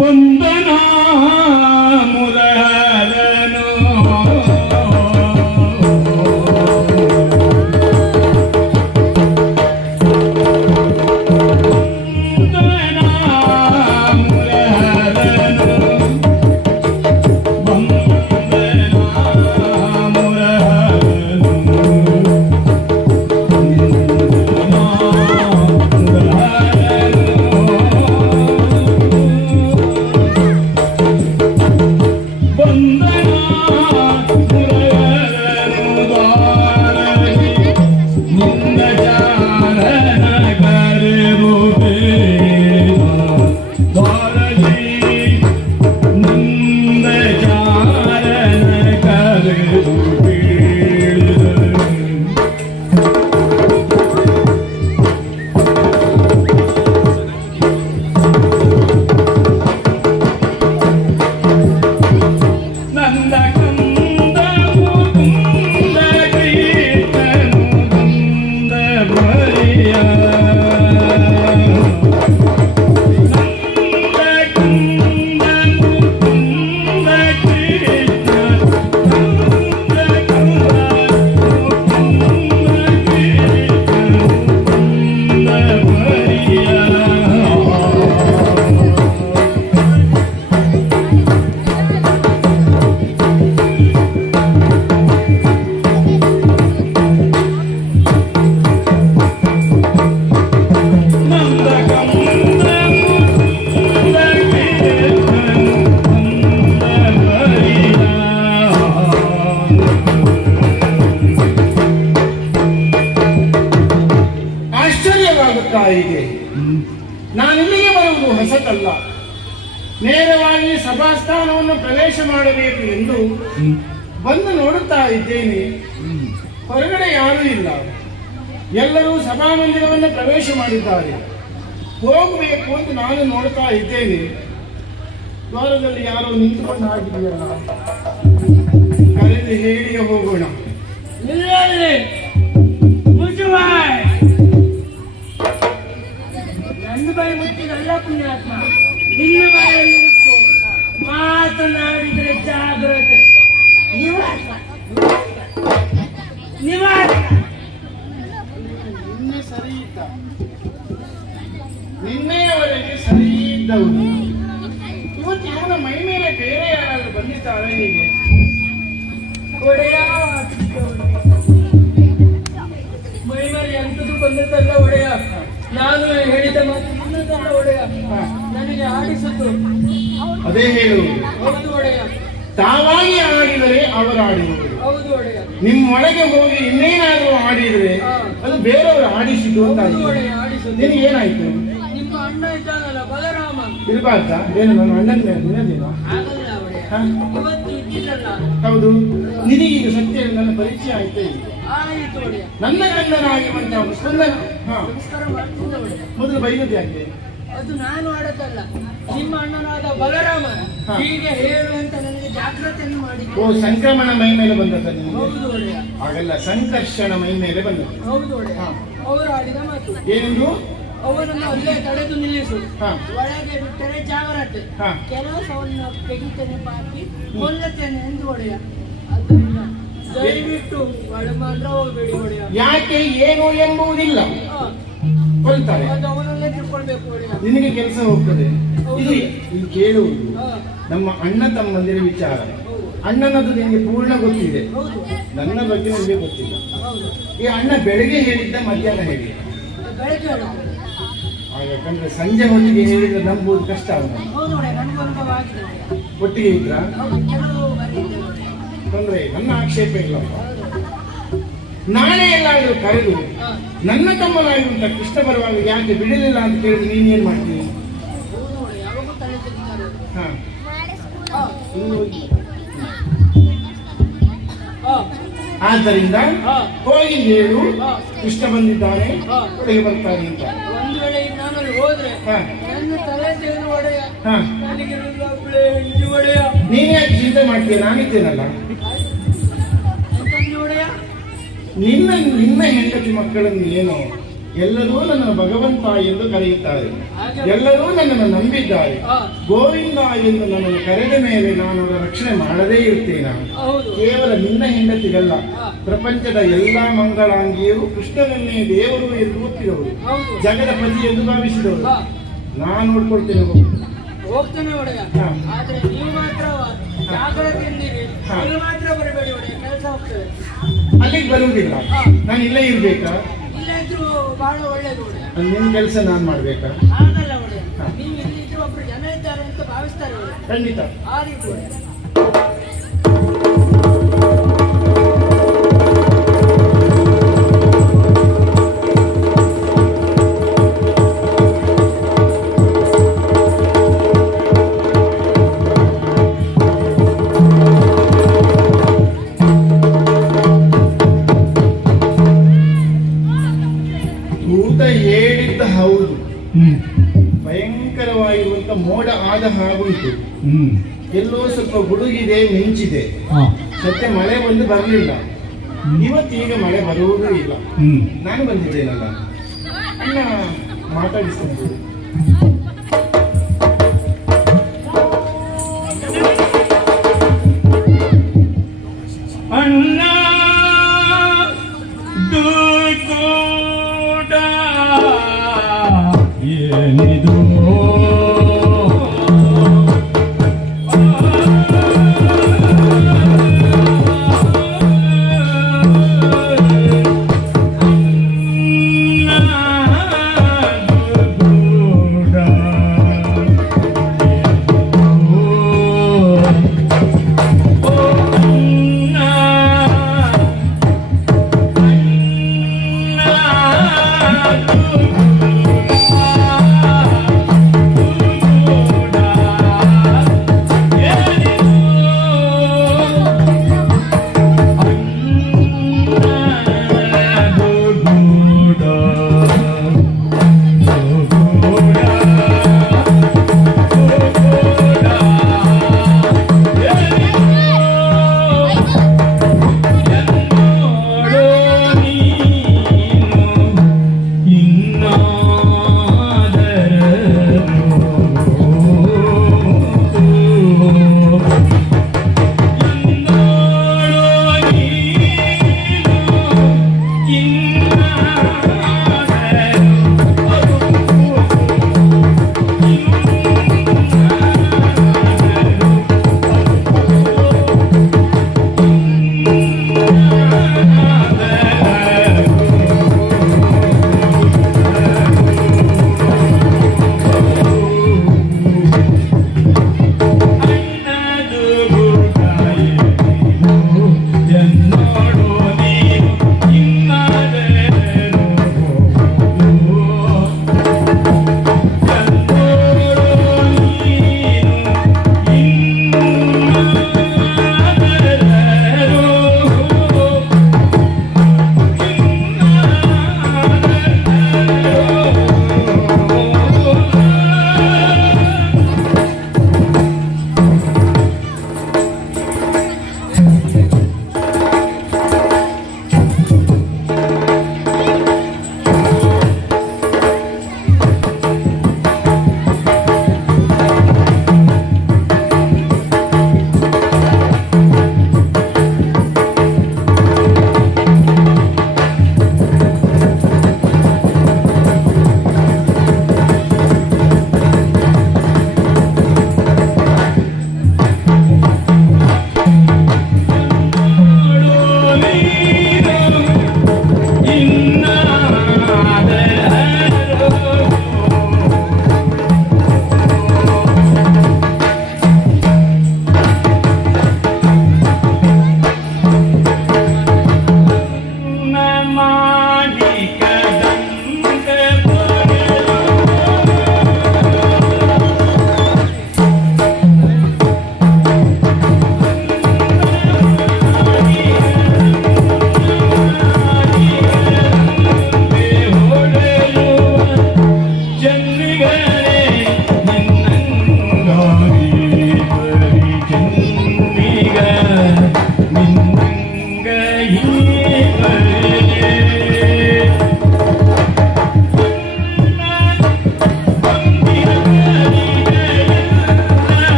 ಬಂದನ ಮುರಹರನು ನಾನಿಲ್ಲಿಗೆ ಬರುವುದು ಹೊಸತಲ್ಲ. ನೇರವಾಗಿ ಸಭಾಸ್ಥಾನವನ್ನು ಪ್ರವೇಶ ಮಾಡಬೇಕು ಎಂದು ಬಂದು ನೋಡುತ್ತಾ ಇದ್ದೇನೆ. ಹೊರಗಡೆ ಯಾರೂ ಇಲ್ಲ, ಎಲ್ಲರೂ ಸಭಾಮಂದಿರವನ್ನು ಪ್ರವೇಶ ಮಾಡಿದ್ದಾರೆ. ಹೋಗಬೇಕು ಅಂತ ನಾನು ನೋಡ್ತಾ ಇದ್ದೇನೆ. ದ್ವಾರದಲ್ಲಿ ಯಾರೋ ನಿಂತುಕೊಂಡು ಆಗಿದೆಯಲ್ಲ, ಕರೆದು ಹೇಳಿಯೇ ಹೋಗೋಣ. ನನ್ನ ಬಾಯಿ ಮುಚ್ಚಿದಲ್ಲ ಪುಣ್ಯಾತ್ಮ, ನಿನ್ನ ಬಾಯಲ್ಲಿ ಮುಚ್ಚು. ಮಾತನಾಡಿದರೆ ಜಾಗ್ರತೆ. ನಿವಾಸ ನಿವಾಸ ನಿನ್ನೆ ಸರಿ ಇದ್ದ, ನಿನ್ನೆಯವರೆಗೆ ಸರಿ ಇದ್ದವು. ಇವತ್ತು ಇವನ ಮೈ ಮೇಲೆ ಬೇರೆ ಯಾರಾದ್ರೂ ಬಂದಿದ್ದಾರೆ ಹೀಗೆ? ಒಡೆಯ ಮೈ ಮೇಲೆ ಎಂತದ್ದು ಬಂದಿದ್ದಲ್ಲ ಒಡೆಯ. ನಾನು ಹೇಳಿದ ಮಾತು ನಿನ್ನದಲ್ಲ ಒಡೆಯ, ನನಗೆ ಆಡಿಸುತ್ತು. ಅದೇ ಹೇಳು. ಹೌದು ಒಡೆಯ. ತಾವಾಗಿ ಆಡಿದರೆ ಅವರು ಆಡಿದರು. ಹೌದು ಒಡೆಯ. ನಿಮ್ಮೊಳಗೆ ಹೋಗಿ ಇನ್ನೇನಾದ್ರೂ ಆಡಿದ್ರೆ ಅದು ಬೇರೆಯವರು ಆಡಿಸಿದ್ದು ಅಂತ. ನಿನಗೆ ಏನಾಯ್ತು? ನಿಮ್ಮ ಅಣ್ಣ ಇದ್ದಾನಲ್ಲ ಬಲರಾಮ, ಇರ್ಬಾರ್ದ? ಏನು ನನ್ನ ಅಣ್ಣನ ದಿನದೇನೋ? ಆಗಲ್ಲ ಒಡೆಯ, ಇವತ್ತು ಇದ್ದಿಲ್ಲಲ್ಲ. ಹೌದು, ನಿನಗೀಗ ಸತ್ಯ ನನ್ನ ಪರಿಚಯ ಆಯ್ತು. ಆಯಿತು ಒಡೆಯ. ನನ್ನ ಗಂಡನಾಗಿರುವಂತಹ ಸುಂದರ ನಮಸ್ಕಾರ ಮಾಡ್ತಿದ್ದ ಒಡೆಯ. ಮೊದಲು ಬೈದದ್ದು ಯಾಕೆ? ಅದು ನಾನು ಆಡೋದಲ್ಲ, ನಿಮ್ಮ ಅಣ್ಣನಾದ ಬಲರಾಮ ಹೀಗೆ ಹೇಳುವಂತ ನನಗೆ ಜಾಗ್ರತೆಯನ್ನು ಮಾಡಿ. ಓ, ಸಂಕ್ರಮಣ ಮೈ ಮೇಲೆ ಬಂದದ ನಿಮಗೆ? ಹೌದು ಒಡೆಯ. ಹಾಗಲ್ಲ, ಸಂಕರ್ಷಣ ಮೈ ಮೇಲೆ ಬಂದದ್ದು. ಹೌದು ಒಡೆಯ. ಅವರು ಆಡಿದ ಮಾತು ಏನೆಂದು? ಅವರನ್ನು ಅಲ್ಲೇ ತಡೆದು ನಿಲ್ಲಿಸು, ಹಾ, ಒಳಗೆ ಬಿಟ್ಟರೆ ಜಾಗ್ರತೆ, ಹಾ, ಕೆಲಸವನ್ನು ತೆಗಿತೇನೆ ಬಾಕಿ ಕೊಲ್ಲುತ್ತೇನೆ ಎಂದು ಒಡೆಯ. ಅದರಿಂದ ದಯವಿಟ್ಟು ಒಳ ಮಾತ್ರ ಹೋಗಬೇಡಿ ಒಡೆಯ. ಯಾಕೆ ಏನು ಎಂಬುವುದಿಲ್ಲ, ಕೊಲ್ತಾರೆ. ಅದು ಅವನಲ್ಲೇ ತಿಳ್ಕೊಳ್ಬೇಕು ಒಡೆಯ. ನಿನಗೆ ಕೆಲಸ ಹೋಗ್ತದೆ. ಇದು ಕೇಳುವುದು ನಮ್ಮ ಅಣ್ಣ ತಮ್ಮಂದಿರ ವಿಚಾರ. ಅಣ್ಣನದು ನಿನಗೆ ಪೂರ್ಣ ಗೊತ್ತಿದೆ, ಹೌದು. ನನ್ನ ಬಗ್ಗೆ ನಿಮಗೆ ಗೊತ್ತಿಲ್ಲ. ಹೌದು. ಈ ಅಣ್ಣ ಬೆಳಗ್ಗೆ ಹೇಳಿದ್ದ ಮಧ್ಯಾಹ್ನ ಹೇಳಿ, ಬೆಳಗ್ಗೆ ಹೇಳೋದು. ಯಾಕಂದ್ರೆ ಸಂಜೆ ಹೊತ್ತಿಗೆ ಹೇಳಿದ್ರೆ ನಂಬುವುದು ಕಷ್ಟ ಆಗುತ್ತೆ. ಹೌದು ಒಡೆಯ, ನನಗೆ ಅನುಭವ ಆಗಿದೆ ಒಡೆಯ. ಒಟ್ಟಿಗೆ ಇದ್ರ ಹೌದು, ಕೆಲವು ಬರೀದೆ ಒಡೆಯ. ತೊಂದರೆ, ನನ್ನ ಆಕ್ಷೇಪ ಇಲ್ಲಪ್ಪ. ನಾಳೆ ಎಲ್ಲಾದ್ರೂ ಕರೆದು ನನ್ನ ತಮ್ಮನಾಗಿರುವಂತ ಕೃಷ್ಣ ಬರುವಾಗ ಯಾಕೆ ಬಿಡಲಿಲ್ಲ ಅಂತ ಕೇಳಿದ್ರೆ ನೀನೇನ್ ಮಾಡ್ತೀನಿ? ಹೌದು ಒಡೆಯ, ಯಾವಾಗೂ ತಲೆ ತೆಗಿತಾರೆ. ಹಾ, ಆದ್ದರಿಂದ ಹೋಗಿ ಹೇಳು ಕೃಷ್ಣ ಬಂದಿದ್ದಾನೆ, ಒಳಗೆ ಬರ್ತಾನೆ ಅಂತ. ಒಂದು ವೇಳೆ ನಾನು ಹೋದ್ರೆ ನನ್ನ ತಲೆ ತೆಗೆದು ಒಡೆಯ, ನನಗೆ ಒಡೆಯ. ನೀನ್ ಯಾಕೆ ಚಿಂತೆ ಮಾಡ್ತೀಯ? ನಾನಿದ್ದೇನಲ್ಲ. ಒಡೆಯ, ನಿನ್ನ ಹೆಂಡತಿ ಮಕ್ಕಳನ್ನು ಏನೋ ಎಲ್ಲರೂ ನನ್ನ ಭಗವಂತ ಎಂದು ಕರೆಯುತ್ತಾರೆ. ಹಾಗೆ ಹಾಗೆ ಎಲ್ಲರೂ ನನ್ನನ್ನು ನಂಬಿದ್ದಾರೆ. ಹಾ, ಗೋವಿಂದ ಎಂದು ನನ್ನನ್ನು ಕರೆದ ಮೇಲೆ ನಾನು ಅವರ ರಕ್ಷಣೆ ಮಾಡದೇ ಇರ್ತೇನೆ. ಹೌದು. ಕೇವಲ ನಿನ್ನ ಹೆಂಡತಿಗಲ್ಲ, ಹಾ, ಪ್ರಪಂಚದ ಎಲ್ಲಾ ಮಂಗಳಾಂಗಿಯರು ಕೃಷ್ಣನನ್ನೇ ದೇವರು ಎಂದು ಒಪ್ಪಿದವರು, ಹೌದು. ಜಗದ ಪತಿ ಎಂದು ಭಾವಿಸಿದವರು. ಹಾ, ನಾನು ನೋಡ್ಕೊಳ್ತೇನೆ ಹೋಗು. ಹೋಗ್ತೇನೆ ಒಡೆಯ. ಹಾ. ಆದ್ರೆ ನೀವು ಮಾತ್ರ ಜಾಗ್ರತೆಯಿಂದಿರಿ. ಹಾ. ಅಲ್ಲಿ ಮಾತ್ರ ಬರಬೇಡಿ ಒಡೆಯ, ಕೆಲಸ ಹೋಗ್ತದೆ. ಅಲ್ಲಿಗೆ ಬರುವುದಿಲ್ಲ, ಹಾ. ನಾನು ಇಲ್ಲೇ ಇರ್ಬೇಕಾ? ಇಲ್ಲ ಇದ್ರು ಬಹಳ ಒಳ್ಳೇದು ಒಡೆಯ. ನಿನ್ನ ಕೆಲಸ ನಾನು ಮಾಡ್ಬೇಕಾ? ಹಾಗಲ್ಲ ಒಡೆಯ, ಹಾ. ನೀವು ಇಲ್ಲಿ ಇದ್ರೆ ಒಬ್ರು ಜನ ಇದ್ದಾರೆ ಅಂತ ಭಾವಿಸ್ತಾರೆ ಒಡೆಯ. ಖಂಡಿತ. ಆ ರೀತಿ ಒಡೆಯ. ಭೂತ ಹೇಳಿದ್ದ ಹೌದು, ಭಯಂಕರವಾಗಿರುವಂತ ಮೋಡ ಆದ ಹಾಗುಂಟು. ಎಲ್ಲೋ ಸ್ವಲ್ಪ ಗುಡುಗಿದೆ, ಮಿಂಚಿದೆ. ಸದ್ಯ ಮಳೆ ಬಂದು ಬರಲಿಲ್ಲ. ಇವತ್ತೀಗ ಮಳೆ ಬರುವುದೂ ಇಲ್ಲ. ನಾನು ಬಂದಿದ್ದೇನಲ್ಲ, ಅಣ್ಣ ಮಾತಾಡಿಸ್ಕೊಂಡು. ಅಣ್ಣ ಏನಿದು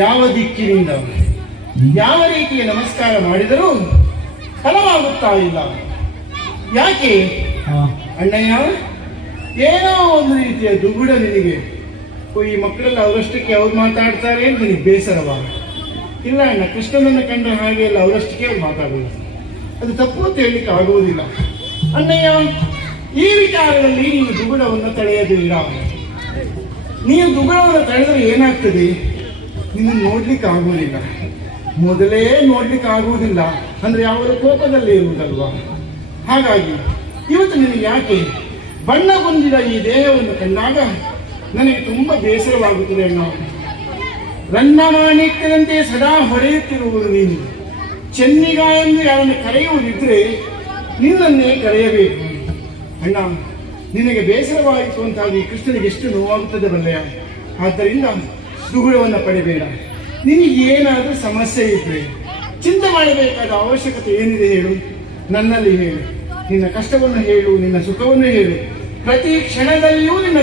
ಯಾವ ದಿಕ್ಕಿನಿಂದ ಯಾವ ರೀತಿಯ ನಮಸ್ಕಾರ ಮಾಡಿದರೂ ಫಲವಾಗುತ್ತಾ ಇಲ್ಲ. ಯಾಕೆ ಅಣ್ಣಯ್ಯ? ಏನೋ ಒಂದು ರೀತಿಯ ದುಗುಡ ನಿನಗೆ. ಈ ಮಕ್ಕಳೆಲ್ಲ ಅವರಷ್ಟಕ್ಕೆ ಅವ್ರು ಮಾತಾಡ್ತಾರೆ ಅಂತ ನಿನಗೆ ಬೇಸರವಾ? ಇಲ್ಲ ಅಣ್ಣ, ಕೃಷ್ಣನನ್ನು ಕಂಡ ಹಾಗೆ ಎಲ್ಲ ಅವರಷ್ಟಕ್ಕೆ ಅವ್ರು ಮಾತಾಡುವುದು, ಅದು ತಪ್ಪು ಅಂತ ಹೇಳಲಿಕ್ಕೆ ಆಗುವುದಿಲ್ಲ. ಅಣ್ಣಯ್ಯ, ಈ ವಿಚಾರದಲ್ಲಿ ನೀನು ದುಗುಡವನ್ನು ತಡೆಯದಿಲ್ಲ. ನೀನು ದುಗುಡವನ್ನು ತಡೆದರೆ ಏನಾಗ್ತದೆ? ನಿನ್ನ ನೋಡ್ಲಿಕ್ಕೆ ಆಗುವುದಿಲ್ಲ. ಮೊದಲೇ ನೋಡ್ಲಿಕ್ಕೆ ಆಗುವುದಿಲ್ಲ ಅಂದ್ರೆ ಯಾವಾಗ ಕೋಪದಲ್ಲಿ ಇರುವುದಲ್ವಾ? ಹಾಗಾಗಿ ಇವತ್ತು ನಿನಗೆ ಯಾಕೆ ಬಣ್ಣ ಹೊಂದಿದ ಈ ದೇಹವನ್ನು ಕಂಡಾಗ ನನಗೆ ತುಂಬಾ ಬೇಸರವಾಗುತ್ತದೆ ಅಣ್ಣ. ರನ್ನಮಾಣಿಕ್ಯದಂತೆ ಸದಾ ಹೊಳೆಯುತ್ತಿರುವುದು ನೀನು. ಚೆನ್ನಿಗ ಎಂದು ಯಾರನ್ನು ಕರೆಯುವುದಿದ್ರೆ ನಿನ್ನನ್ನೇ ಕರೆಯಬೇಕು ಅಣ್ಣ. ನಿನಗೆ ಬೇಸರವಾಯಿತು ಅಂತಾಗಿ ಕೃಷ್ಣನಿಗೆ ಎಷ್ಟು ನೋವಾಗುತ್ತದೆ ಬಲ್ಲೆಯ. ಆದ್ದರಿಂದ ದುಗುಡವನ್ನು ಪಡೆಬೇಡ. ನಿನಗೆ ಏನಾದರೂ ಸಮಸ್ಯೆ ಇದ್ರೆ ಚಿಂತೆ ಮಾಡಬೇಕಾದ ಅವಶ್ಯಕತೆ ಏನಿದೆ ಹೇಳು, ನನ್ನಲ್ಲಿ ಹೇಳು. ನಿನ್ನ ಕಷ್ಟವನ್ನು ಹೇಳು, ನಿನ್ನ ಸುಖವನ್ನು ಹೇಳು. ಪ್ರತಿ ಕ್ಷಣದಲ್ಲಿಯೂ ನಿನ್ನ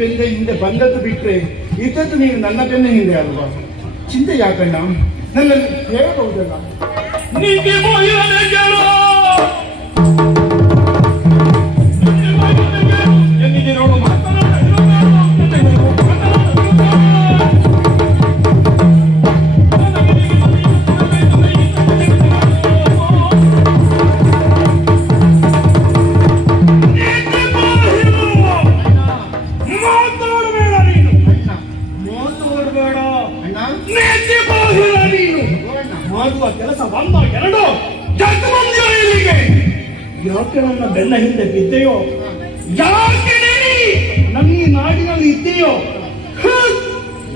ಬೆನ್ನ ಹಿಂದೆ ಬಂದದ್ದು ಬಿಟ್ರೆ ಇದ್ದದ್ದು ನೀನು ನನ್ನ ಬೆನ್ನ ಹಿಂದೆ ಅಲ್ವಾ? ಚಿಂತೆ ಯಾಕಣ್ಣ, ನನ್ನಲ್ಲಿ ಹೇಳಬಹುದಲ್ಲ. ಮಾಡುವ ಕೆಲಸ ಒಂದ ಎರಡು ಜಗವಂತ ಇಲ್ಲಿಗೆ ಯಾಕೆ ನನ್ನ ಬೆನ್ನ ಹಿಂದೆ ಬಿದ್ದೆಯೋ? ಯಾಕೆ ನನ್ನ ಈ ನಾಡಿನಲ್ಲಿ ಇದ್ದೀಯೋ?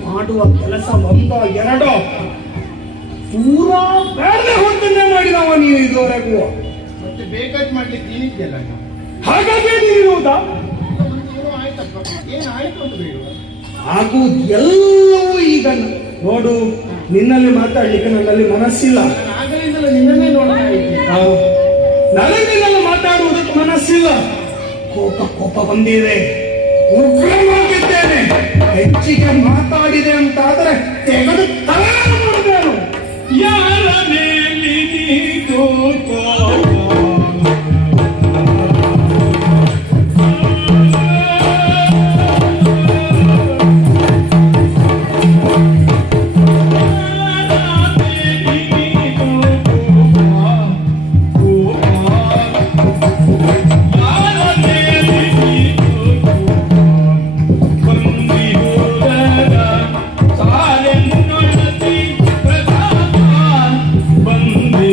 ಮಾಡುವ ಕೆಲಸ ಒಂದ ಎರಡು ಪೂರಾ ಬೇರೆ ಹೊತ್ತನ್ನೇ ಮಾಡಿದವ ನೀನು ಇದುವರೆಗೂ. ಮತ್ತೆ ಬೇಕಾದ್ ಮಾಡ್ಲಿಕ್ಕೆ ಏನಿದೆಯಲ್ಲ ಅಣ್ಣ. ಹಾಗಾಗಿ ನೀನಿರುವುದಾ? ಆಯ್ತಪ್ಪ, ಏನಾಯ್ತು ಅಂತ ಬೇಡ. ಹಾಗೂ ಎಲ್ಲವೂ ಈಗ ನೋಡು, ನಿನ್ನಲ್ಲಿ ಮಾತಾಡ್ಲಿಕ್ಕೆ ನನ್ನಲ್ಲಿ ಮನಸ್ಸಿಲ್ಲ. ಆಗಲಿಂದಲೂ ನಿನ್ನನ್ನೇ ನೋಡ್ತಾ ಇದ್ದೀನಿ. ನನಗೆ ನಿನ್ನಲ್ಲಿ ಮಾತಾಡುವುದಕ್ಕೆ ಮನಸ್ಸಿಲ್ಲ. ಕೋಪ ಬಂದಿದೆ, ಉಗ್ರವಾಗಿದ್ದೇನೆ. ಹೆಚ್ಚಿಗೆ ಮಾತಾಡಿದೆ ಅಂತಾದ್ರೆ ತೆಗೆದು ತಲೆ ನೋಡಿದೇನು? ಯಾರ ಮೇಲೆ ಬಂದಿ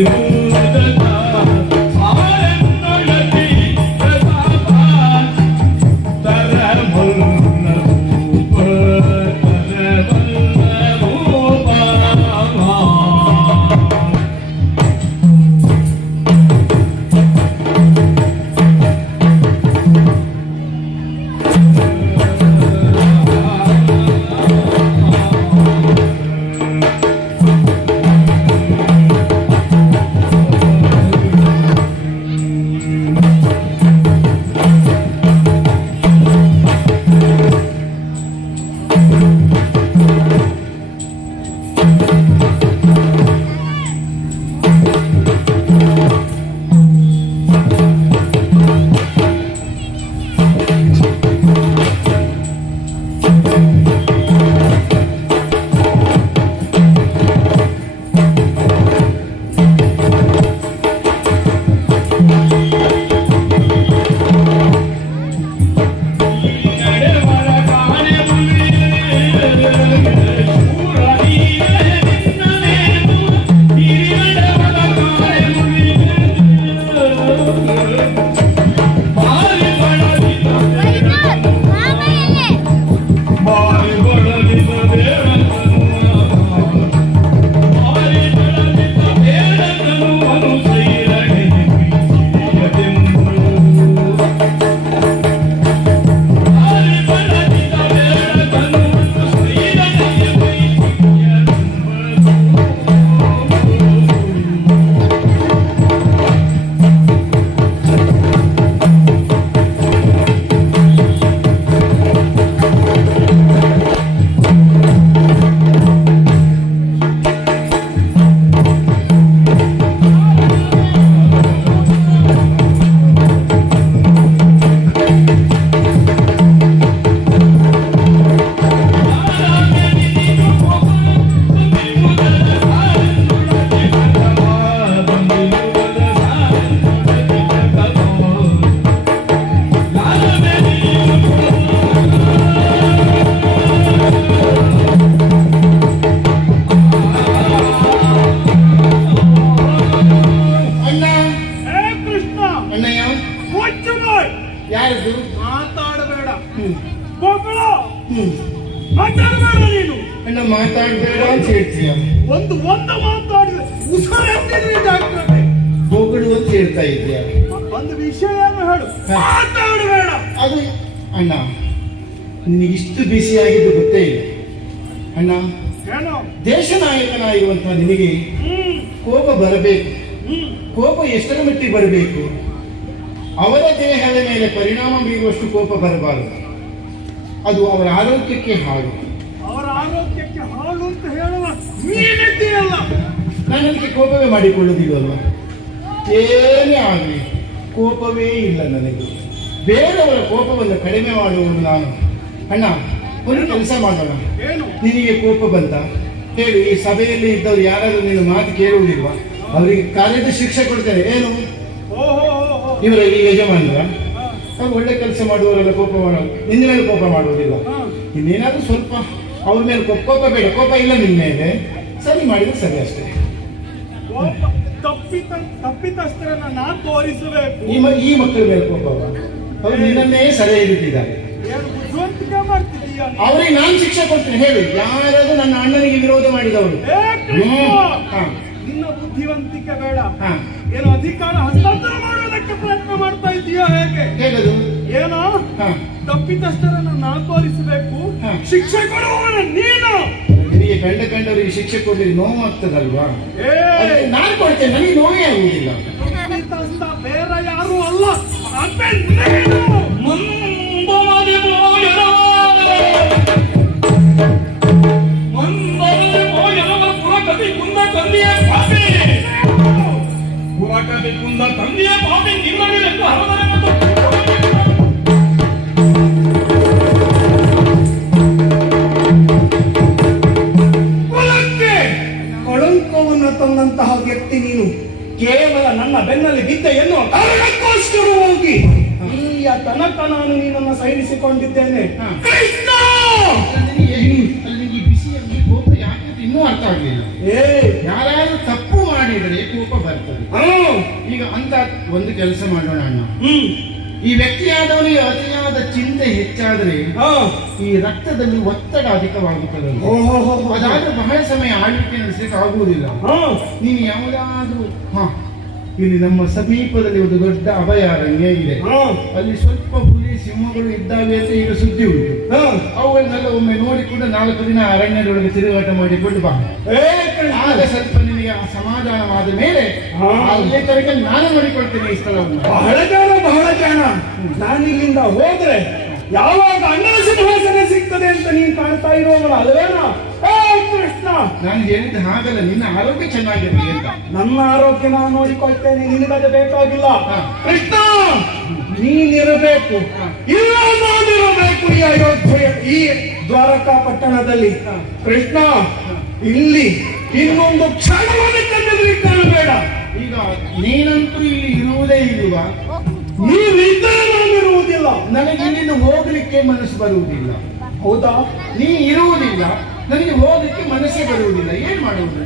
ಯಾರದು? ಮಾತಾಡಬೇಡ. ಹ್ಮ್ ಮಕ್ಕಳು ಹ್ಮ್ ಮಾತಾಡಬೇಡ ನೀನು. ಅಣ್ಣ ಮಾತಾಡ್ಬೇಡ ಅಂತ ಹೇಳ್ತೀಯ. ಒಂದು ಮಾತಾಡಿದ್ರೆ ಉಸಿರೆತ್ತಿದ್ರೆ ಜಾಗ್ರತೆ. ಹೋಗಡು ಅಂತ ಹೇಳ್ತಾ ಇದೆಯಾ? ಒಂದು ವಿಷಯವನ್ನು ಹೇಳು. ಮಾತಾಡಬೇಡ. ಅದು ಅಣ್ಣ ನಿನಗೆ ಇಷ್ಟು ಬಿಸಿಯಾಗಿದ್ದು ಗೊತ್ತೇ ಇಲ್ಲ ಅಣ್ಣ. ಏನು? ದೇಶ ನಾಯಕನಾಗಿರುವಂತಹ ನಿನಗೆ ಕೋಪ ಬರಬೇಕು. ಕೋಪ ಎಷ್ಟರ ಮಟ್ಟಿಗೆ ಬರಬೇಕು? ಅವರ ದೇಹದ ಮೇಲೆ ಪರಿಣಾಮ ಬೀರುವಷ್ಟು ಕೋಪ ಬರಬಾರದು. ಅದು ಅವರ ಆರೋಗ್ಯಕ್ಕೆ ಹಾಳು. ಅವರ ಆರೋಗ್ಯಕ್ಕೆ ಹಾಳು ಅಂತ ಹೇಳುವ ನೀನಿದ್ದೀಯಲ್ಲ. ನಾನು ಅದಕ್ಕೆ ಕೋಪವೇ ಮಾಡಿಕೊಳ್ಳುವುದಿಲ್ಲಲ್ವ? ಏನೇ ಆಗಲಿ ಕೋಪವೇ ಇಲ್ಲ ನನಗೆ. ಬೇರೆಯವರ ಕೋಪವನ್ನು ಕಡಿಮೆ ಮಾಡುವುದು ನಾನು. ಅಣ್ಣ ಒಂದು ಕೆಲಸ ಮಾಡೋಣ. ಏನು? ನಿನಗೆ ಕೋಪ ಬಂತ ಹೇಳು. ಈ ಸಭೆಯಲ್ಲಿ ಇದ್ದವರು ಯಾರಾದ್ರೂ ನೀನು ಮಾತು ಕೇಳುವುದಿಲ್ವಾ? ಅವರಿಗೆ ಕಾಲೇಜು ಶಿಕ್ಷೆ ಕೊಡ್ತೇನೆ. ಏನು ಇವರ ಈ ಯಜಮಾನರ ಅವ್ರು ಒಳ್ಳೆ ಕೆಲಸ ಮಾಡುವವರೆಲ್ಲ ಕೋಪ ಮಾಡೋ ನಿನ್ನ ಮೇಲೆ ಕೋಪ ಮಾಡುವುದಿಲ್ಲ. ಇನ್ನೇನಾದ್ರೂ ಸ್ವಲ್ಪ ಅವ್ರ ಮೇಲೆ ಕೋಪ ಬೇಡ. ಕೋಪ ಇಲ್ಲ ನಿನ್ನ ಮೇಲೆ. ಸರಿ ಮಾಡಿದ್ರೆ ಸರಿ ಅಷ್ಟೇ. ತಪ್ಪಿತಸ್ಥರನ್ನ ನಾನು ತೋರಿಸಬೇಕು. ಈ ಮಕ್ಕಳ ಮೇಲೆ ಕೋಪವ? ಅವರು ನಿನ್ನನ್ನೇ ಸರಿ ಹಿಡಿದಿದ್ದಾರೆ. ಬುದ್ಧಿವಂತಿಕೆ ಮಾಡ್ತಿದ್ದೀಯ. ಅವರಿಗೆ ನಾನು ಶಿಕ್ಷೆ ಕೊಡ್ತೇನೆ. ಹೇಳು ಯಾರಾದ್ರೂ ನನ್ನ ಅಣ್ಣನಿಗೆ ವಿರೋಧ ಮಾಡಿದವರು. ನಿನ್ನ ಬುದ್ಧಿವಂತಿಕೆ ಬೇಡ. ಹಾ ಏನು ಅಧಿಕಾರ ಹಸ್ತಾಂತರ ಮಾಡುವುದಕ್ಕೆ ಪ್ರಯತ್ನ ಮಾಡ್ತಾ ಇದೀಯಾ? ಹೇಗದು? ಏನೋ ತಪ್ಪಿತಸ್ಥರನ್ನು ನಾನು ತೋರಿಸಬೇಕು. ಶಿಕ್ಷೆ ಕೊಡುವವನ ನೀನು. ನಿನಗೆ ಕಂಡವರಿಗೆ ಶಿಕ್ಷೆ ಕೊಡ್ಲಿಕ್ಕೆ ನೋವು ಆಗ್ತದಲ್ವಾ? ನಾನು ಕೊಡ್ತೇನೆ. ನನಗೆ ನೋವೇ ಆಗುವುದಿಲ್ಲ. ತಪ್ಪಿತಸ್ಥ ಬೇರೆ ಯಾರು ಅಲ್ಲ, ಅದೇ ನೀನು. ಕುಂದ ತಂದೆಯ ಪಾಪಿ ನಿಮ್ಮನೆಂದು ಕುಲಕ್ಕೆ ಕಳಂಕವನ್ನು ತಂದಂತಹ ವ್ಯಕ್ತಿ ನೀನು. ಕೇವಲ ನನ್ನ ಬೆನ್ನಲ್ಲಿ ಬಿದ್ದ ಎನ್ನುವ ಕಾರಣಕ್ಕೋಸ್ಕರ ಹೋಗಿ ಇಲ್ಲಿಯ ತನಕ ನಾನು ನಿನ್ನನ್ನು ಸಹಿಸಿಕೊಂಡಿದ್ದೇನೆ. ಕೃಷ್ಣ ಬಿಸಿಯಲ್ಲಿ ಕೋಪ ಯಾಕೆ ಇನ್ನೂ ಅರ್ಥ ಆಗಲಿಲ್ಲ. ಯಾರಾದ್ರೂ ತಪ್ಪು ಮಾಡಿದರೆ ಕೋಪ ಬರ್ತದೆ. ಈಗ ಅಂತ ಒಂದು ಕೆಲಸ ಮಾಡೋಣ ಅಣ್ಣ. ಈ ವ್ಯಕ್ತಿಯಾದವನಿಗೆ ಅತಿಯಾದ ಚಿಂತೆ ಹೆಚ್ಚಾದ್ರೆ ಈ ರಕ್ತದಲ್ಲಿ ಒತ್ತಡ ಅಧಿಕವಾಗುತ್ತದೆ. ಅದಾದ್ರೂ ಬಹಳ ಸಮಯ ಆಳ್ವಿಕೆ ನಡೆಸಲಿಕ್ಕೆ ಆಗುವುದಿಲ್ಲ. ನೀನು ಯಾವುದಾದ್ರೂ ಇಲ್ಲಿ ನಮ್ಮ ಸಮೀಪದಲ್ಲಿ ಒಂದು ದೊಡ್ಡ ಅಭಯಾರಣ್ಯ ಇದೆ. ಅಲ್ಲಿ ಸ್ವಲ್ಪ ಹುಲಿ ಸಿಂಹಗಳು ಇದ್ದಾವೆ ಅಂತ ಈಗ ಸುದ್ದಿ ಉಂಟು. ಅವುಗಳನ್ನೆಲ್ಲ ಒಮ್ಮೆ ನೋಡಿಕೊಂಡು 4 ದಿನ ಅರಣ್ಯದೊಳಗೆ ತಿರುಗಾಟ ಮಾಡಿಕೊಂಡು ಬಾ. ಆಗ ಸ್ವಲ್ಪ ನಿನಗೆ ಸಮಾಧಾನವಾದ ಮೇಲೆ ಅಲ್ಲೇ ತನಕ ನಾನು ಮಾಡಿಕೊಳ್ತೇನೆ ಈ ಸ್ಥಳವನ್ನು. ಬಹಳ ಜಾಣ. ನಾನು ಇಲ್ಲಿಂದ ಹೋದ್ರೆ ಯಾವಾಗ ಅಣ್ಣನ ಸಿಂಹಾಸನ ಸಿಗ್ತದೆ ಅಂತ ನೀನು ಕಾಣ್ತಾ ಇರೋವಲ್ಲ ಅಲ್ವೇನ? ಕೃಷ್ಣ ನಾನು ಹೇಳಿದ ಹಾಗಲ್ಲ. ನಿನ್ನ ಆರೋಗ್ಯ ಚೆನ್ನಾಗಿರಲಿ ಅಂತ. ನನ್ನ ಆರೋಗ್ಯ ನಾನು ನೋಡಿಕೊಳ್ತೇನೆ. ನಿನಗದು ಬೇಕಾಗಿಲ್ಲ. ಕೃಷ್ಣ ನೀನಿರಬೇಕು, ಇಲ್ಲ ನಾನಿರಬೇಕು ಈ ಅಯೋಧ್ಯೆ, ಈ ದ್ವಾರಕಾ ಪಟ್ಟಣದಲ್ಲಿ. ಕೃಷ್ಣ ಇಲ್ಲಿ ಇನ್ನೊಂದು ಕ್ಷಣವನ್ನು ಕಂಡುಹಿಡಿಯಬೇಡ. ಈಗ ನೀನಂತೂ ಇಲ್ಲಿ ಇರುವುದೇ ಇಲ್ವ? ನೀವಿದ್ದರೆ ನಾನಿರುವುದಿಲ್ಲ. ನನಗೆ ಇಲ್ಲಿಂದ ಹೋಗ್ಲಿಕ್ಕೆ ಮನಸ್ಸು ಬರುವುದಿಲ್ಲ. ಹೌದಾ? ನೀ ಇರುವುದಿಲ್ಲ, ನನಗೆ ಹೋಗ್ಲಿಕ್ಕೆ ಮನಸ್ಸೇ ಬರುವುದಿಲ್ಲ. ಏನ್ ಮಾಡುವುದು?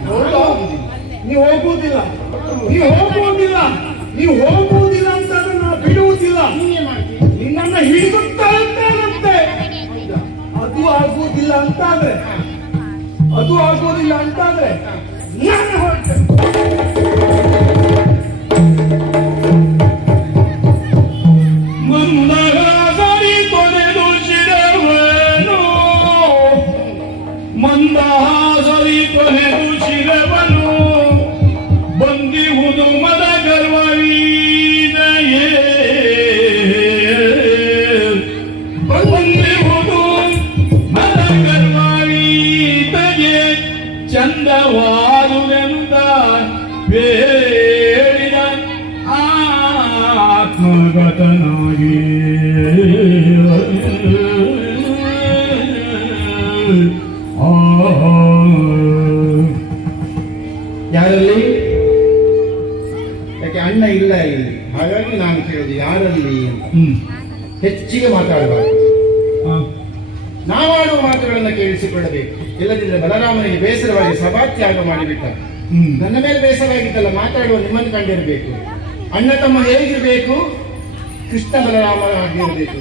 ನೀವು ಹೋಗುವುದಿಲ್ಲ, ನೀವು ಹೋಗುವುದಿಲ್ಲ ಅಂತಾದ್ರೆ ನಾನು ಬಿಡುವುದಿಲ್ಲ. ನಿನ್ನನ್ನು ಹಿಡಿದುತ್ತಾ ಅಂತೇನಂತೆ. ಅದು ಆಗುವುದಿಲ್ಲ ಅಂತಾದ್ರೆ ನಾನು ಹೊರಟೆ. ಮಂದಹಾಸರಿ ಕೊನೆದು ಶಿರವನು ಬಂದಿಹುದು ಮದ ಗರ್ವವೀನೆಯೇ. ಬಂದಿಹುದು ಮದ ಗರ್ವವೀತೆಯೇ ಚಂದವಾದುವೆಂದ ಬೇಡಿದ ಆತ್ಮಗತನಾಗಿ. ಯಾರಲ್ಲಿ? ಯಾಕೆ ಅಣ್ಣ ಇಲ್ಲ ಇಲ್ಲಿ, ಹಾಗಾಗಿ ನಾನು ಕೇಳಿದೆ ಯಾರಲ್ಲಿ ಅಂತ. ಹೆಚ್ಚಿಗೆ ಮಾತಾಡಬಾರ್ದು. ನಾವಾಡುವ ಮಾತುಗಳನ್ನು ಕೇಳಿಸಿಕೊಳ್ಳಬೇಕು. ಇಲ್ಲದಿದ್ದರೆ ಬಲರಾಮನಿಗೆ ಬೇಸರವಾಗಿ ಸಭಾತ್ಯಾಗ ಮಾಡಿಬಿಟ್ಟ. ನನ್ನ ಮೇಲೆ ಬೇಸರವಾಗಿದ್ದಲ್ಲ, ಮಾತಾಡುವ ನಿಮ್ಮನ್ನು ಕಂಡಿರಬೇಕು. ಅಣ್ಣ ತಮ್ಮ ಹೇಗಿರಬೇಕು? ಕೃಷ್ಣ ಬಲರಾಮರ ಹಾಗೆ ಇರಬೇಕು.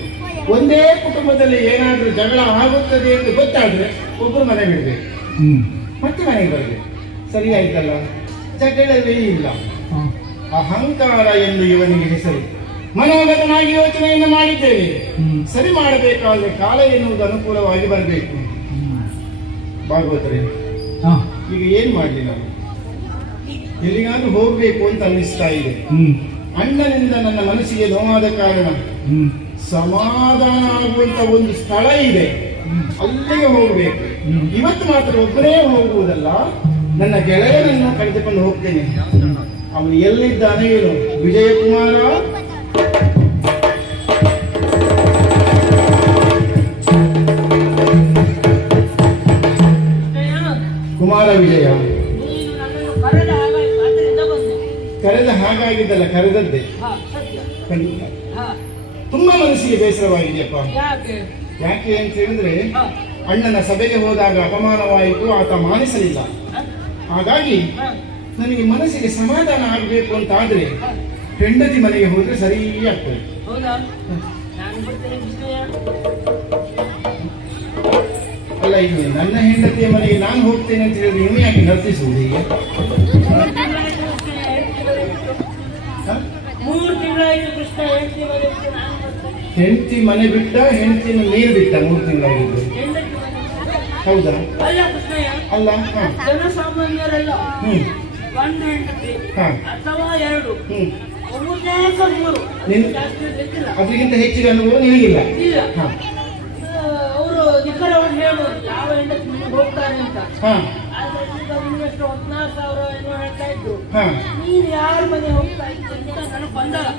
ಒಂದೇ ಕುಟುಂಬದಲ್ಲಿ ಏನಾದ್ರೂ ಜಗಳ ಆಗುತ್ತದೆ ಎಂದು ಗೊತ್ತಾದ್ರೆ ಒಬ್ಬರು ಮನೆ ಬಿಡ್ಬೇಕು, ಮತ್ತೆ ಮನೆಗೆ ಬರ್ಬೇಕು. ಸರಿ ಆಯ್ತಲ್ಲ, ಜಗಳವೇ ಇಲ್ಲ. ಅಹಂಕಾರ ಎಂದು ಇವನಿಗೆ ಹೆಸರು. ಮನೋಗತನಾಗಿ ಯೋಚನೆಯನ್ನು ಮಾಡಿದ್ದೇವೆ, ಸರಿ ಮಾಡಬೇಕಾದ್ರೆ ಕಾಲ ಎನ್ನುವುದು ಅನುಕೂಲವಾಗಿ ಬರಬೇಕು. ಭಾಗವತರೇ, ಈಗ ಏನ್ ಮಾಡ್ಲಿ ನಾನು? ಎಲ್ಲಿಗಾದ್ರೂ ಹೋಗ್ಬೇಕು ಅಂತ ಅನ್ನಿಸ್ತಾ ಇದೆ. ಅಣ್ಣನಿಂದ ನನ್ನ ಮನಸ್ಸಿಗೆ ನೋವಾದ ಕಾರಣ ಸಮಾಧಾನ ಆಗುವಂತ ಒಂದು ಸ್ಥಳ ಇದೆ, ಅಲ್ಲಿಗೆ ಹೋಗ್ಬೇಕು. ಇವತ್ತು ಮಾತ್ರ ಒಬ್ಬನೇ ಹೋಗುವುದಲ್ಲ, ನನ್ನ ಗೆಳೆಯನನ್ನು ಕರೆದುಕೊಂಡು ಹೋಗ್ತೇನೆ. ಅವನು ಎಲ್ಲಿದ್ದಾನೆ ಏನು? ವಿಜಯಕುಮಾರ, ಕುಮಾರ ವಿಜಯ. ನೀನು ನನ್ನನ್ನು ಕರೆದ ಹಾಗಾಯ್ತು, ಅದರಿಂದ ಬಂದೆ. ಕರೆದ ಹಾಗಾಗಿದ್ದಲ್ಲ, ಕರೆದದ್ದೇ. ಸತ್ಯ. ಖಂಡಿತ. ಹಾ, ತುಂಬಾ ಮನಸ್ಸಿಗೆ ಬೇಸರವಾಗಿದೆಯಪ್ಪ. ಯಾಕೆ? ಯಾಕೆ ಅಂತ ಹೇಳಿದ್ರೆ, ಹಾ, ಅಣ್ಣನ ಸಭೆಗೆ ಹೋದಾಗ ಅಪಮಾನವಾಯಿತು, ಆತ ಮಾನಿಸಲಿಲ್ಲ. ಹಾಗಾಗಿ ಹಾ, ನನಗೆ ಮನಸ್ಸಿಗೆ ಸಮಾಧಾನ ಆಗಬೇಕು ಅಂತ ಆದ್ರೆ ಹೆಂಡತಿ ಮನೆಗೆ ಹೋದ್ರೆ ಸರಿ ಆಗ್ತದೆ. ಹೌದಾ? ನಾನು ಬರ್ತೇನೆ ಕೃಷ್ಣಯ್ಯ. ಅಲ್ಲ, ಈಗ ನನ್ನ ಹೆಂಡತಿಯ ಮನೆಗೆ ನಾನು ಹೋಗ್ತೇನೆ ಅಂತ ಹೇಳಿದ್ರೆ ನೀವು ಯಾಕೆ ನರ್ತಿಸುವುದು ಹೀಗೆ? 3 ತಿಂಗಳಾಯ್ತು ಕೃಷ್ಣ, 8 ತಿಂಗಳಾಯ್ತು ನಾನು ಬರ್ತೇನೆ. ಹೆಂಡತಿ ಮನೆ ಬಿಟ್ಟ, ಹೆಂಡತಿಯನ್ನು ನೀರು ಬಿಟ್ಟ 3 ತಿಂಗಳಾಗಿದ್ದು. ಹೆಂಡತಿ ಮನೆ. ಹೌದಾ? ಅಲ್ಲ ಕೃಷ್ಣಯ್ಯ, ಅಲ್ಲ. ಹಾ. ಜನಸಾಮಾನ್ಯರೆಲ್ಲ ಹ್ಮ್. ಒಂದು ಹೆಂಡತಿ ಹಾ. ಅಥವಾ 2, ಹ್ಮ್. ಬಹುತೇಕ 3, ನಿನ್- ಜಾಸ್ತಿ ಇರ್ಲಿಕ್ಕಿಲ್ಲ. ಅದಕ್ಕಿಂತ ಹೆಚ್ಚಿಗೆ ಅನುಭವ ನಿನಗಿಲ್ಲ. ಇಲ್ಲ, ಹಾ. ಅವರು ನಿಖರವಾಗಿ ಹೇಳೋದು ಯಾವ ಹೆಂಡತಿ ಮನೆಗೆ ಹೋಗ್ತಾನೆ ಅಂತ. ಹಾ. ಆದ್ರೆ ಈಗ ಇನ್ನೆಷ್ಟು 14,000 ಏನೋ ಹೇಳ್ತಾ ಇದ್ರು. ಹಾ. ನೀನು ಯಾರ ಮನೆ ಹೋಗ್ತಾ ಇದ್ದೆ ಅಂತ ನನಗೆ ಬಂದಲ್ಲ.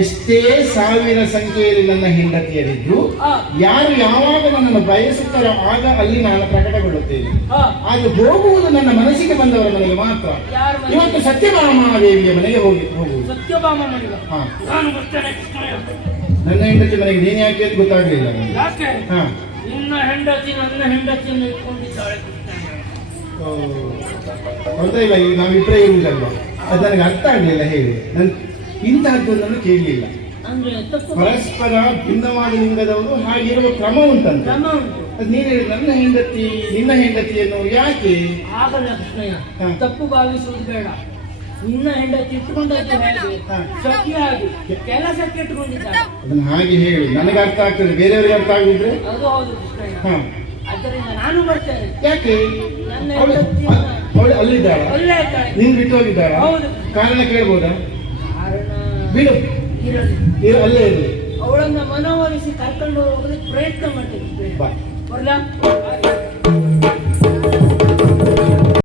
ಎಷ್ಟೇ ಸಾವಿರ ಸಂಖ್ಯೆಯಲ್ಲಿ ನನ್ನ ಹೆಂಡತಿಯರಿದ್ರು, ಹಾ, ಯಾರು ಯಾವಾಗ ನನ್ನನ್ನು ಬಯಸುತ್ತಾರೋ ಆಗ ಅಲ್ಲಿ ನಾನು ಪ್ರಕಟಗೊಳ್ಳುತ್ತೇನೆ. ಹಾ, ಆಗ ಹೋಗುವುದು ನನ್ನ ಮನಸ್ಸಿಗೆ ಬಂದವರ ಮನೆಗೆ ಮಾತ್ರ. ಯಾರ ಮನೆ? ಇವತ್ತು ಸತ್ಯಭಾಮಾದೇವಿಯ ಮನೆಗೆ ಹೋಗುವುದು. ಸತ್ಯಭಾಮ ಮನೆಗೆ. ಹಾ. ನಾನು ಬರ್ತೇನೆ ಕೃಷ್ಣಯ್ಯ. ನನ್ನ ಹೆಂಡತಿ ಮನೆಗೆ ನೀನ್ ಯಾಕೆ ಅಂತ ಗೊತ್ತಾಗ್ಲಿಲ್ಲ ನನಗೆ. ಯಾಕೆ? ಹಾ. ನಿನ್ನ ಹೆಂಡತಿ ನನ್ನ ಹೆಂಡತಿಯನ್ನು ಇಟ್ಕೊಂಡಿದ್ದಾಳೆ ಕೃಷ್ಣಯ್ಯ. ಗೊತ್ತಾ ಇಲ್ಲ, ಈಗ ನಾವಿಬ್ಬರೇ ಇರುವುದಲ್ವ, ಅದು ನನಗೆ ಅರ್ಥ ಆಗ್ಲಿಲ್ಲ. ಹೇಳಿ, ನನ್ ಇಂತಹದ್ದನ್ನು ಕೇಳಲಿಲ್ಲ. ಅಂದ್ರೆ ತಪ್ಪು ಪರಸ್ಪರ ಭಿನ್ನವಾದ ಲಿಂಗದವರು ಹಾಗಿರುವ ಕ್ರಮ ಉಂಟಂತ. ಕ್ರಮ ಉಂಟು. ಅದು ನೀನು ಹೇಳಿ, ನನ್ನ ಹೆಂಡತಿ ನಿನ್ನ ಹೆಂಡತಿಯನ್ನು ಯಾಕೆ? ಆಗಲ್ಲ ಕೃಷ್ಣಯ್ಯ, ಹಾ. ತಪ್ಪು ಭಾವಿಸುವುದು ಬೇಡ. ನಿನ್ನ ಹೆಂಡತಿ ಇಟ್ಟುಕೊಂಡದ್ದು ಹೇಗೆ? ಹಾ. ಸಖಿ ಆಗಿ ಕೆಲಸಕ್ಕೆ ಇಟ್ಟುಕೊಂಡಿದ್ದಾಳೆ. ಅದನ್ನ ಹಾಗೆ ಹೇಳು, ನನಗೆ ಅರ್ಥ ಆಗ್ತದೆ, ಬೇರೆಯವರಿಗೆ ಅರ್ಥ ಆಗಿದ್ರೆ. ಅದು ಹೌದು ಕೃಷ್ಣಯ್ಯ. ಹಾ. ಆದ್ದರಿಂದ ನಾನು ಬರ್ತೇನೆ. ಯಾಕೆ? ನನ್ನ ಅವಳು ಹೆಂಡತಿಯನ್ನ ಅವಳು ಅಲ್ಲಿದ್ದಾಳ, ಒಳ್ಳೆ ಇದ್ದಾಳೆ. ನೀನ್ ಬಿಟ್ಟು ಹೋಗಿದ್ದಾಳ? ಹೌದು. ಕಾರಣ ಕೇಳ್ಬೋದಾ? ಕಾರಣ ಬಿಡು, ಇರಲಿ. ಅಲ್ಲೇ ಇರಲಿ. ಅವಳನ್ನ ಮನವೊಲಿಸಿ ಕರ್ಕೊಂಡು ಹೋಗೋದಕ್ಕೆ ಪ್ರಯತ್ನ ಮಾಡ್ತೇನೆ. ಬಾ. ಬರ್ಲಾ?